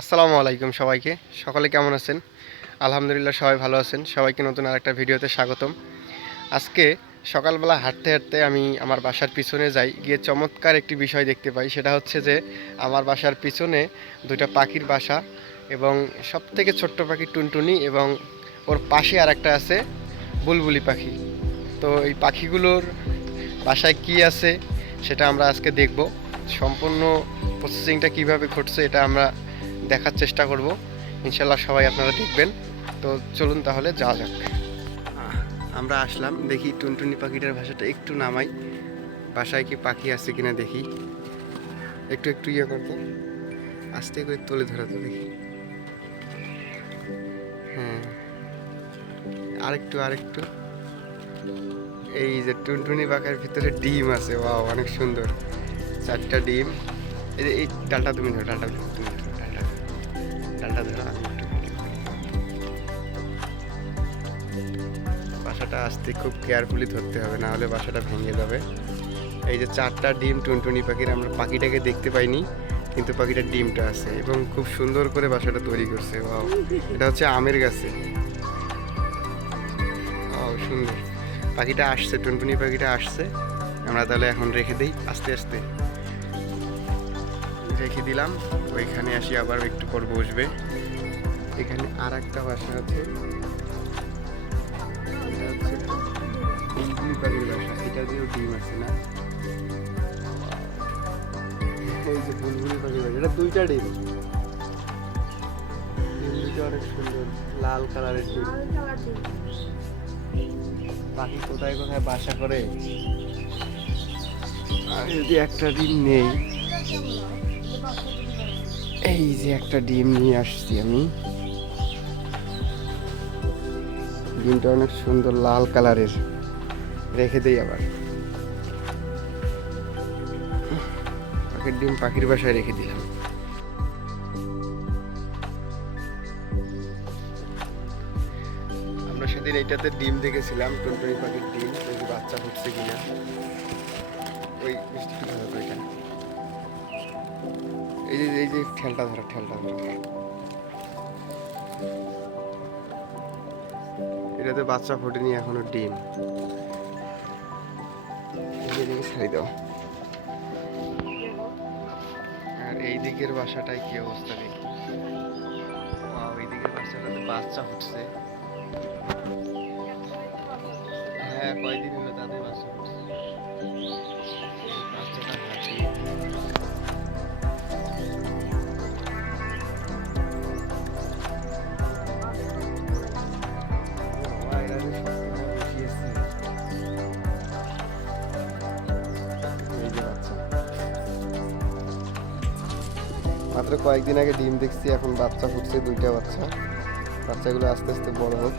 আসসালামু আলাইকুম সবাইকে। সকলে কেমন আছেন? আলহামদুলিল্লাহ সবাই ভালো আছেন। সবাইকে নতুন আরেকটা ভিডিওতে স্বাগতম। আজকে সকালবেলা হাঁটতে হাঁটতে আমি আমার বাসার পিছনে যাই, গিয়ে চমৎকার একটি বিষয় দেখতে পাই। সেটা হচ্ছে যে আমার বাসার পিছনে দুইটা পাখির বাসা এবং সবথেকে ছোট্ট পাখি টুনটুনি এবং ওর পাশে আরেকটা আছে বুলবুলি পাখি। তো এই পাখিগুলোর বাসায় কি আছে সেটা আমরা আজকে দেখব। সম্পূর্ণ প্রসেসিংটা কিভাবে ঘটছে এটা আমরা দেখার চেষ্টা করব। ইনশাল্লাহ সবাই আপনারা দেখবেন। তো চলুন তাহলে যাওয়া যাক। আমরা আসলাম, দেখি টুনটুনি পাখিটার ভাষাটা একটু নামাই, বাসায় কি পাখি আছে কিনা দেখি। একটু একটু ইয়ে করতো, আস্তে করে তুলে ধরাতো দেখি। হ্যাঁ, আরেকটু আরেকটু। এই যে টুনটুনি পাখির ভিতরে ডিম আছে, ওয়াও অনেক সুন্দর, 4টা ডিম। এই ডালটা তুমি ধরো, ডালটা তুমি ধরো, ডালটা ধরো। আমি একটু বাসাটা আসতে খুব কেয়ারফুলি ধরতে হবে, না হলে বাসাটা ভেঙে যাবে। এই যে 4টা ডিম টুনটুনি পাখির, আমরা পাখিটাকে দেখতে পাইনি কিন্তু পাখিটার ডিমটা আছে এবং খুব সুন্দর করে বাসাটা তৈরি করছে। ওয়াও, এটা হচ্ছে আমের গাছে। ওয়াও সুন্দর, পাখিটা আসছে, টুনটুনি পাখিটা আসছে। আমরা তাহলে এখন রেখে দিই, আস্তে আস্তে রেখে দিলাম। ওইখানে আসি, আবার একটু পর বসবে। এখানে আর একটা বাসা আছে, বুলবুলি পাখির বাসা। এটা দিয়েও ডিম আছে না? এই যে বুলবুলি পাখির বাসা, এটা 2টা ডিম। ডিম দুটো অনেক সুন্দর, লাল কালারের ডিম। পাখি কোথায় কোথায় বাসা করে, আর যদি একটা ডিম নেই, এই যে একটা ডিম নিয়ে আসছি আমি। ডিমটা অনেক সুন্দর লাল কালারের, রেখে দেই আবার। পাখির ডিম পাখির বাসায় রেখে দিলাম। আমরা সেদিন এইটাতে ডিম দেখেছিলাম, টুনটুনি পাখির ডিম। ওই যে বাচ্চা ফুটছে কিনা, ওই মিষ্টিটা ধরো ওইটা। এই যে ঠেলটা ধরো, ঠেলটা ধরো। এটাতে বাচ্চা ফোটেনি এখনো, ডিম। এদিকে ছাড়ি দাও। আর এই দিকের বাসাটায় কি অবস্থা দেখি। ওই দিকের বাচ্চাটাতে বাচ্চা ফুটছে। হ্যাঁ, কয়দিন হলো তাদের বাচ্চা ফুটছে। বাচ্চাটা হাঁটি। মাত্র কয়েকদিন আগে ডিম দেখছি, এখন বাচ্চা ফুটছে 2টা বাচ্চা। বাচ্চাগুলো আস্তে আস্তে বড় হোক,